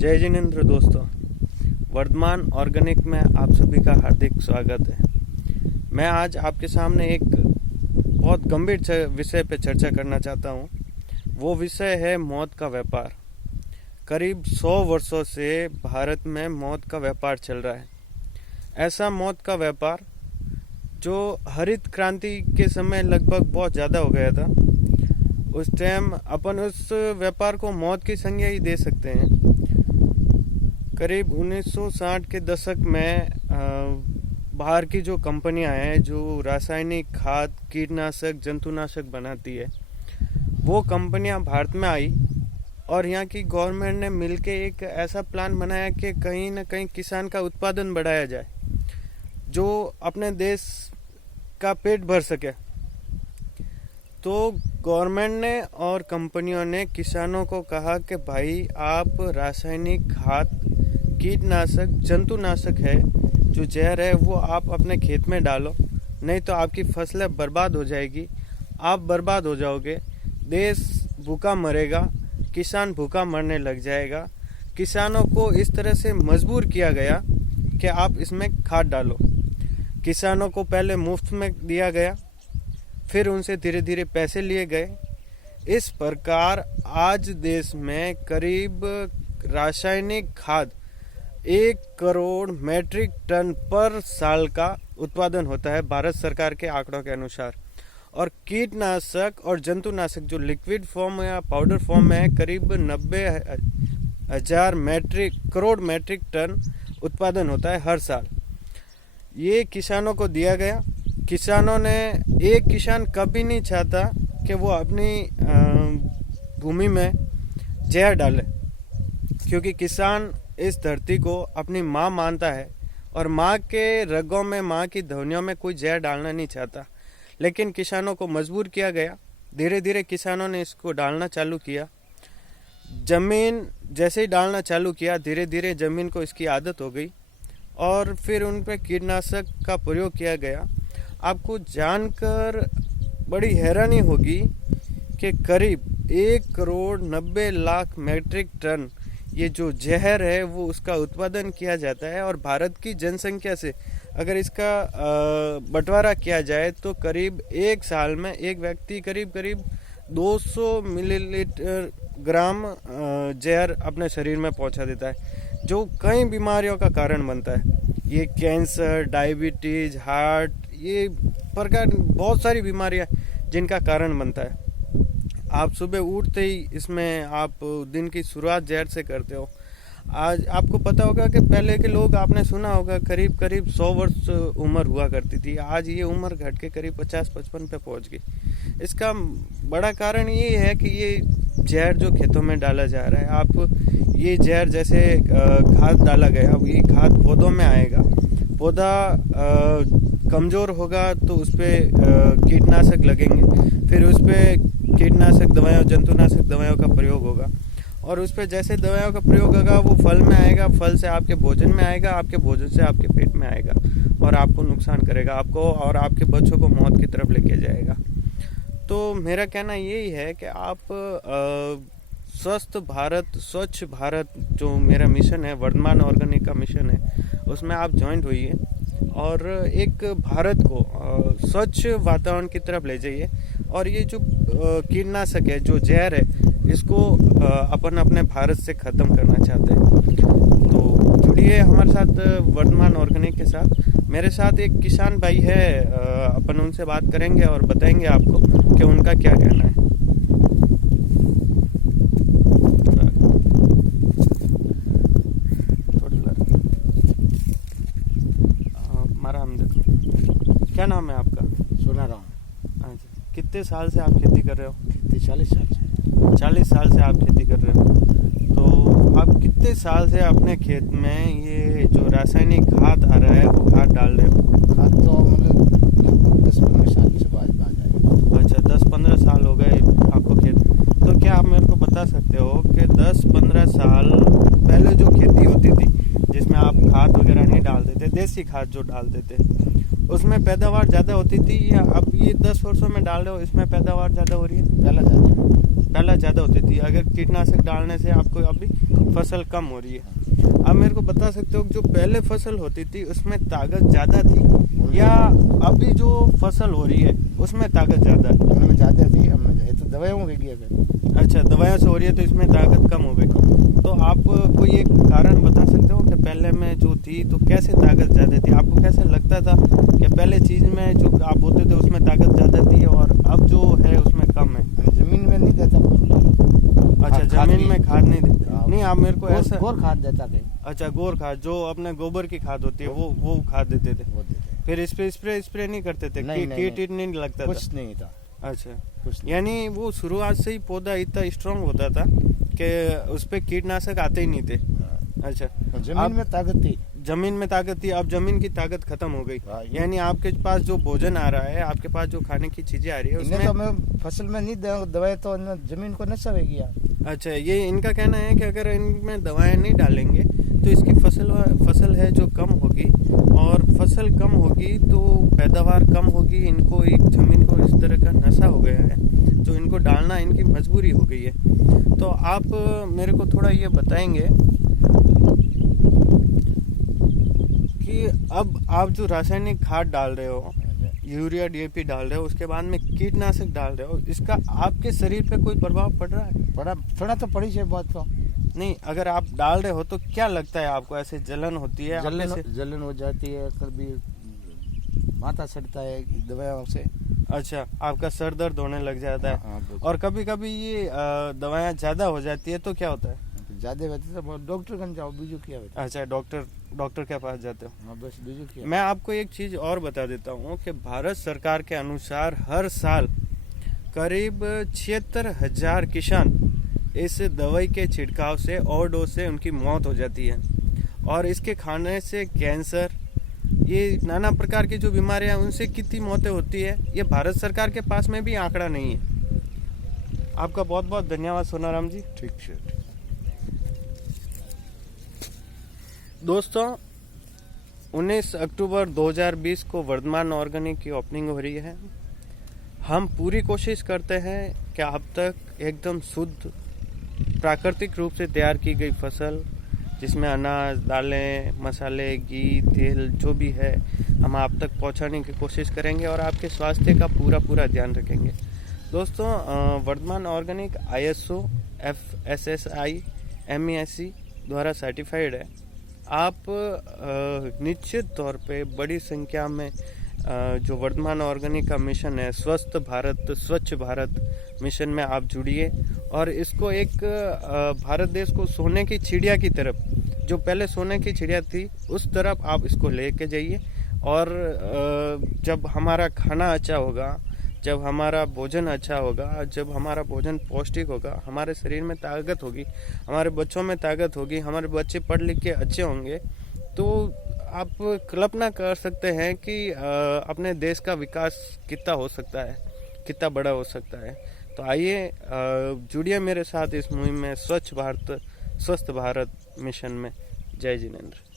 जय जिनेंद्र दोस्तों, वर्धमान ऑर्गेनिक में आप सभी का हार्दिक स्वागत है। मैं आज आपके सामने एक बहुत गंभीर विषय पर चर्चा करना चाहता हूँ। वो विषय है मौत का व्यापार। करीब 100 वर्षों से भारत में मौत का व्यापार चल रहा है। ऐसा मौत का व्यापार जो हरित क्रांति के समय लगभग बहुत ज़्यादा हो गया था। उस टाइम अपन उस व्यापार को मौत की संज्ञा ही दे सकते हैं। करीब 1960 के दशक में बाहर की जो कंपनियां हैं जो रासायनिक खाद, कीटनाशक, जंतुनाशक बनाती है, वो कंपनियां भारत में आई और यहाँ की गवर्नमेंट ने मिलके एक ऐसा प्लान बनाया कि कहीं ना कहीं किसान का उत्पादन बढ़ाया जाए, जो अपने देश का पेट भर सके। तो गवर्नमेंट ने और कंपनियों ने किसानों को कहा कि भाई आप रासायनिक खाद, कीटनाशक, जंतुनाशक है जो जहर है वो आप अपने खेत में डालो, नहीं तो आपकी फसलें बर्बाद हो जाएगी, आप बर्बाद हो जाओगे, देश भूखा मरेगा, किसान भूखा मरने लग जाएगा। किसानों को इस तरह से मजबूर किया गया कि आप इसमें खाद डालो। किसानों को पहले मुफ्त में दिया गया, फिर उनसे धीरे धीरे पैसे लिए गए। इस प्रकार आज देश में करीब रासायनिक खाद 1 करोड़ मैट्रिक टन पर साल का उत्पादन होता है भारत सरकार के आंकड़ों के अनुसार। और कीटनाशक और जंतुनाशक जो लिक्विड फॉर्म या पाउडर फॉर्म में है, करीब 90,000 करोड़ मैट्रिक टन उत्पादन होता है हर साल। ये किसानों को दिया गया। किसानों ने, एक किसान कभी नहीं चाहता कि वो अपनी भूमि में जहर डाले, क्योंकि किसान इस धरती को अपनी माँ मानता है और माँ के रगों में, माँ की ध्वनियों में कोई जहर डालना नहीं चाहता। लेकिन किसानों को मजबूर किया गया। धीरे धीरे किसानों ने इसको डालना चालू किया। जमीन जैसे ही डालना चालू किया, धीरे धीरे जमीन को इसकी आदत हो गई और फिर उन पर कीटनाशक का प्रयोग किया गया। आपको जानकर बड़ी हैरानी होगी कि करीब 1 करोड़ 90 लाख मैट्रिक टन ये जो जहर है वो उसका उत्पादन किया जाता है। और भारत की जनसंख्या से अगर इसका बंटवारा किया जाए तो करीब एक साल में एक व्यक्ति करीब 200 मिलीलीटर ग्राम जहर अपने शरीर में पहुंचा देता है, जो कई बीमारियों का कारण बनता है। ये कैंसर, डायबिटीज, हार्ट, ये प्रकार बहुत सारी बीमारियां जिनका कारण बनता है। आप सुबह उठते ही इसमें आप दिन की शुरुआत जहर से करते हो। आज आपको पता होगा कि पहले के लोग, आपने सुना होगा, करीब 100 वर्ष उम्र हुआ करती थी। आज ये उम्र घट के करीब 50-55 पे पहुंच गई। इसका बड़ा कारण ये है कि ये जहर जो खेतों में डाला जा रहा है, आप ये जहर जैसे खाद डाला गया, अब ये खाद पौधों में आएगा, पौधा कमज़ोर होगा तो उस पर कीटनाशक लगेंगे, फिर उस पर कीटनाशक दवाइयों, जंतुनाशक दवाइयों का प्रयोग होगा और उस पर जैसे दवाइयों का प्रयोग होगा वो फल में आएगा, फल से आपके भोजन में आएगा, आपके भोजन से आपके पेट में आएगा और आपको नुकसान करेगा, आपको और आपके बच्चों को मौत की तरफ लेके जाएगा। तो मेरा कहना यही है कि आप स्वस्थ भारत, स्वच्छ भारत जो मेरा मिशन है, वर्धमान ऑर्गेनिक का मिशन है, उसमें आप ज्वाइंट होइए और एक भारत को स्वच्छ वातावरण की तरफ ले जाइए। और ये जो कीटनाशक है, जो जहर है, इसको अपन अपने भारत से ख़त्म करना चाहते हैं। तो जुड़िए हमारे साथ वर्धमान ऑर्गेनिक के साथ। मेरे साथ एक किसान भाई है, अपन उनसे बात करेंगे और बताएंगे आपको कि उनका क्या कहना है। क्या नाम है आपका? सुनाराम। हाँ जी। कितने साल से आप खेती कर रहे हो? 40 साल से। 40 साल से आप खेती कर रहे हो। तो आप कितने साल से अपने खेत में ये जो रासायनिक खाद आ रहा है वो खाद डाल रहे हो? खाद तो मतलब लगभग 10-15 साल से बाद आ जाएगा। अच्छा, 10-15 साल हो गए आपको खेत। तो क्या आप मेरे को बता सकते हो कि 10-15 साल पहले जो खेती होती थी, जिसमें आप खाद वगैरह नहीं डालते थे, देसी खाद जो डालते थे, उसमें पैदावार ज़्यादा होती थी, या अब ये 10 वर्षों में डाल रहे हो इसमें पैदावार ज़्यादा हो रही है? पहला ज़्यादा होती थी। अगर कीटनाशक डालने से आपको अभी फसल कम हो रही है। आप मेरे को बता सकते हो कि जो पहले फसल होती थी उसमें ताकत ज़्यादा थी या अभी जो फसल हो रही है उसमें ताकत ज़्यादा है? उनमें ज़्यादा थी, हमने ये तो दवाइयों में गया फिर। अच्छा, दवाइयों से हो रही है तो इसमें ताकत कम हो गई। तो आप कोई एक कारण बता सकते हो कि पहले में जो थी तो कैसे ताकत ज़्यादा थी? आपको कैसे लगता था कि पहले चीज़ में जो आप बोते थे उसमें ताकत ज़्यादा थी और अब जो है उसमें कम है? जमीन में नहीं देता। अच्छा, जमीन में खाद नहीं देते? हाँ। नहीं, आप मेरे को ऐसा गोर खाद देता थे। अच्छा, गोर खाद जो अपने गोबर की खाद होती है वो खाद देते थे? वो देते। फिर इस पे स्प्रे नहीं करते थे? नहीं, कीट नहीं लगता था? कुछ नहीं था। अच्छा, कुछ नहीं। यानी वो शुरुआत से ही पौधा इतना स्ट्रांग होता था कि उस पे कीटनाशक आते ही नहीं थे? अच्छा, जमीन में ताकत थी। जमीन में ताकत थी, अब जमीन की ताकत खत्म हो गई। हाँ, यानी आपके पास जो भोजन आ रहा है, आपके पास जो खाने की चीजें आ रही है इन्हें उसमें तो मैं फसल में नहीं दवाई तो जमीन को नशा हो गया। अच्छा, ये इनका कहना है कि अगर इनमें दवाएं नहीं डालेंगे तो इसकी फसल है जो कम होगी और फसल कम होगी तो पैदावार कम होगी। इनको एक जमीन को इस तरह का नशा हो गया है जो इनको डालना इनकी मजबूरी हो गई है। तो आप मेरे को थोड़ा ये बताएंगे कि अब आप जो रासायनिक खाद डाल रहे हो, यूरिया डीएपी डाल रहे हो, उसके बाद में कीटनाशक डाल रहे हो, इसका आपके शरीर पे कोई प्रभाव पड़ रहा है? थोड़ा तो पड़ी है बहुत तो। नहीं, अगर आप डाल रहे हो तो क्या लगता है आपको? ऐसे जलन होती है? जलन हो जाती है, कभी माथा सड़ता है दवाइयों से। अच्छा, आपका सर दर्द होने लग जाता है? हाँ, और कभी कभी ये दवाएं ज्यादा हो जाती है तो क्या होता है? ज्यादा होती है तो डॉक्टर कन जाओ, बीजू किया होता है। अच्छा, डॉक्टर के पास जाते हो? हाँ, बस बीजू किया। मैं आपको एक चीज और बता देता हूँ कि भारत सरकार के अनुसार हर साल करीब 76,000 किसान इस दवाई के छिड़काव से ओवरडोज से उनकी मौत हो जाती है। और इसके खाने से कैंसर, ये नाना प्रकार की जो बीमारियां उनसे कितनी मौतें होती है, ये भारत सरकार के पास में भी आंकड़ा नहीं है। आपका बहुत बहुत धन्यवाद सोनाराम जी। ठीक है दोस्तों, 19 अक्टूबर 2020 को वर्धमान ऑर्गेनिक की ओपनिंग हो रही है। हम पूरी कोशिश करते हैं कि आप तक एकदम शुद्ध प्राकृतिक रूप से तैयार की गई फसल, जिसमें अनाज, दालें, मसाले, घी, तेल जो भी है, हम आप तक पहुंचाने की कोशिश करेंगे और आपके स्वास्थ्य का पूरा ध्यान रखेंगे। दोस्तों, Vardhman organic ISO FSSAI MESC द्वारा सर्टिफाइड है। आप निश्चित तौर पे बड़ी संख्या में जो वर्धमान ऑर्गेनिक का मिशन है, स्वस्थ भारत स्वच्छ भारत मिशन में आप जुड़िए और इसको एक भारत देश को सोने की चिड़िया की तरफ, जो पहले सोने की चिड़िया थी उस तरफ आप इसको लेके जाइए। और जब हमारा खाना अच्छा होगा, जब हमारा भोजन अच्छा होगा, जब हमारा भोजन पौष्टिक होगा, हमारे शरीर में ताकत होगी, हमारे बच्चों में ताकत होगी, हमारे बच्चे पढ़ लिख के अच्छे होंगे, तो आप कल्पना कर सकते हैं कि अपने देश का विकास कितना हो सकता है, कितना बड़ा हो सकता है। तो आइए जुड़िए मेरे साथ इस मुहिम में, स्वच्छ भारत स्वस्थ भारत मिशन में। जय जिनेंद्र।